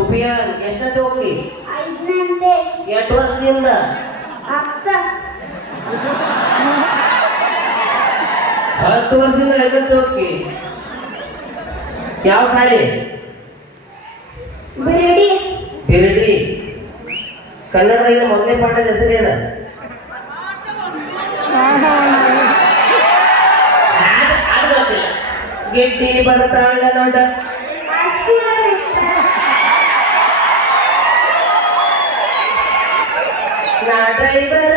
ಸುಫಿಯಾನ್ ಎಷ್ಟನೇ ಹೋಗಿ ಐದನಂತೆ ಎಷ್ಟು ವರ್ಷದಿಂದ ಅಕ್ಕ 10 ವರ್ಷದಿಂದ ಐದನೇ ಹೋಗಿ ಯಾವ ಶಾಲೆ ಬಿರಡಿ ಬಿರಡಿ ಕನ್ನಡದಾಗ ಮೊದಲನೇ ಪಾಠದ ಹೆಸರೇನ ಗಿಡ್ಡಿ ಬರ್ತಾಳ ನೋಡ ನಾ ಡ್ರೈವರ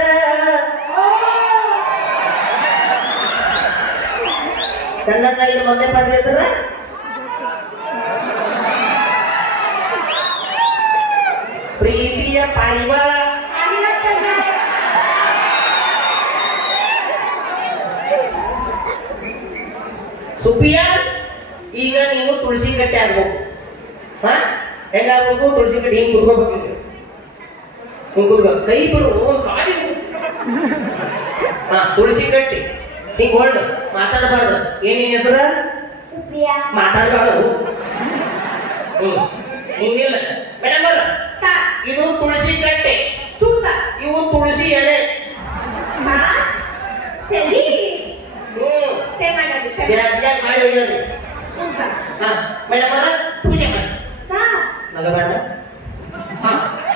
ಕನ್ನಡದಾಗ ಮೊದಲನೇ ಪಾಠದ ಹೆಸರು ಪ್ರೀತಿಯ ಪಾರಿವಾಳ ಸುಫಿಯಾನ್ ಈಗ ನೀವು ತುಳಸಿ ಕಟ್ಟೆ ಆಗ್ಬೇಕು ಹಾ ಹೆಂಗಾಗ್ಬೇಕು ತುಳಸಿ ಕಟ್ಟೆ ಹಿಂಗ್ ಕುರ್ಕೋಬೇಕು ಹಿಂಗ್ ಕುರ್ಕೋ ಕೈ ಬಿಡು ಸಾಡಿ ಹಾ ತುಳಸಿ ಕಟ್ಟಿ ಹಿಂಗ್ ಹೊಳ್ಳು ಮಾತಾಡಬಾರ್ದು ಏನೇನ್ ಹೆಸರ ಸುಫಿಯಾ ಮಾತಾಡಬಾರ್ದು ಹಿಂಗಿಲ್ಲ ಮೇಡಮ್ ಅವ್ರ ಇದು ತುಳಸಿ ಕಟ್ಟೆ ತೂತ ಇವು ತುಳಸಿ ಎಲೆ ತೆಲಿ ಹ್ಮ್ ತೆಮನದು ಬ್ಯಾಸ್ಗ್ಯಾಗ ಮಾಡಿ ಹೋಗ್ಯಾರಿ ತೂತ ಹಾ ಮೇಡಮ್ ಅವ್ರ ಪೂಜೆ ಮಾಡಿ ತಾ ನಗಬೇಡ ಹಾ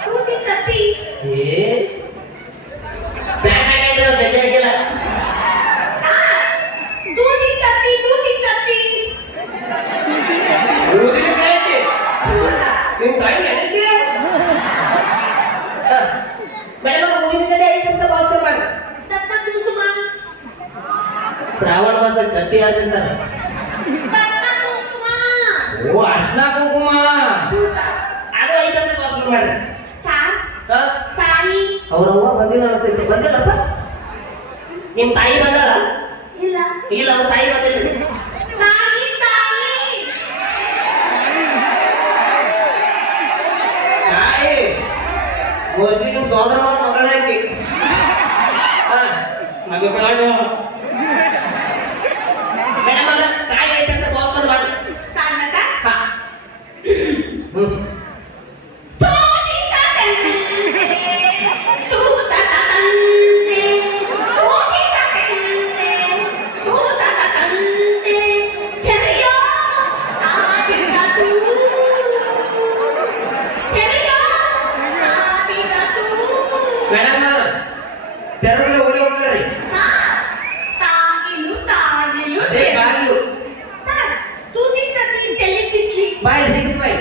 ತೂತಿ ಕತ್ತಿ ಏ ಬ್ಯಾಗ್ ಆಗಿದ್ರೆ ಜಗ್ಗೆ ಆಗಿಲ್ಲ ತೂತಿ ಕತ್ತಿ ಊದಿನ ಕಟ್ಟೆ ನೀವು ತಾಯಿ ಹೇಳಿದ್ದೆ ಮೇಡಮ್ ಊದಿನ ಕಡೆ ಐತೆ ಅಂತ ಭಾಷೆ ಮಾಡಿ ತತ್ತ ಕುಂಕುಮ ಶ್ರಾವಣ ಮಾಸ ಕಟ್ಟಿ ಆದಂತಾರೆ ತತ್ತ ಕುಂಕುಮ ಓ ಅರ್ಶನ ಕುಂಕುಮ ತೂತ ಅದು ಐತಂತ ಭಾಷೆ ಮಾಡಿ ಸಾ ತಾಯಿ ಅವ್ರವ್ವ ಬಂದಿಲ್ಲ ಅನಿಸ್ತೈತಿ ಬಂದಿಲ್ಲಪ್ಪ ನಿಮ್ ತಾಯಿ ಬಂದಾಳ ಇಲ್ಲ ಇಲ್ಲ ಅವ್ರ ತಾಯಿ ಬಂದಿಲ್ಲ ತಾಯಿ ತಾಯಿ ಮೋಸ್ಟ್ಲಿ ನಿಮ್ ಸೋದರ ಮಗಳ ಆಕಿ ಮಗ ಬೇಡ ಮೇಡಮ್ ಅವ್ರ ತಾಯಿ ಐತಂತ ಭಾಷೆ ಮಾಡಿ ತನ್ನದ ಹಾ ಹ್ಮ್ ತೂತಿ ಕತ್ತಂತೆ ತೂತ ಕತ್ತಂತೆ ತೂತಿ ಕತ್ತಂತೆ ತೂತ ಕತ್ತಂತೆ ತೆರೆಯೋ ತಾತಿದ ತೂ ತೆರೆಯೋ ತಾತಿದ ತೂ ಮೇಡಮ್ ಅವ್ರ ತೆರೆದ್ರೆ ಓಡಿ ಹೋಗ್ತಾರೆ ತಾಗಿಲು ಅದೇ ಬಾಗಿಲು ತೂತಿ ಕತ್ತಿ ತೆಲಿ ತಿಟ್ಲಿ ಬಾಯ್ 6 ಬಾಯ್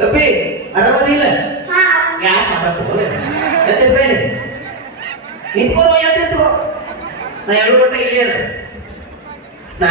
ಲಪ್ಪಿ ಆರಾಮದಿಲ್ಲ ಹಾ ಯಾಕೆ ಮಾತಾಡ್ತಾರೆ ಎತ್ತಿರ್ತಾನೆ ನಿಂತ್ಕೊಂಡು ಎತ್ತಿರ್ತು ನಾ 2 ಗಂಟೆ ಇಲ್ಲೇ ಇರ್ತೆ ನಾ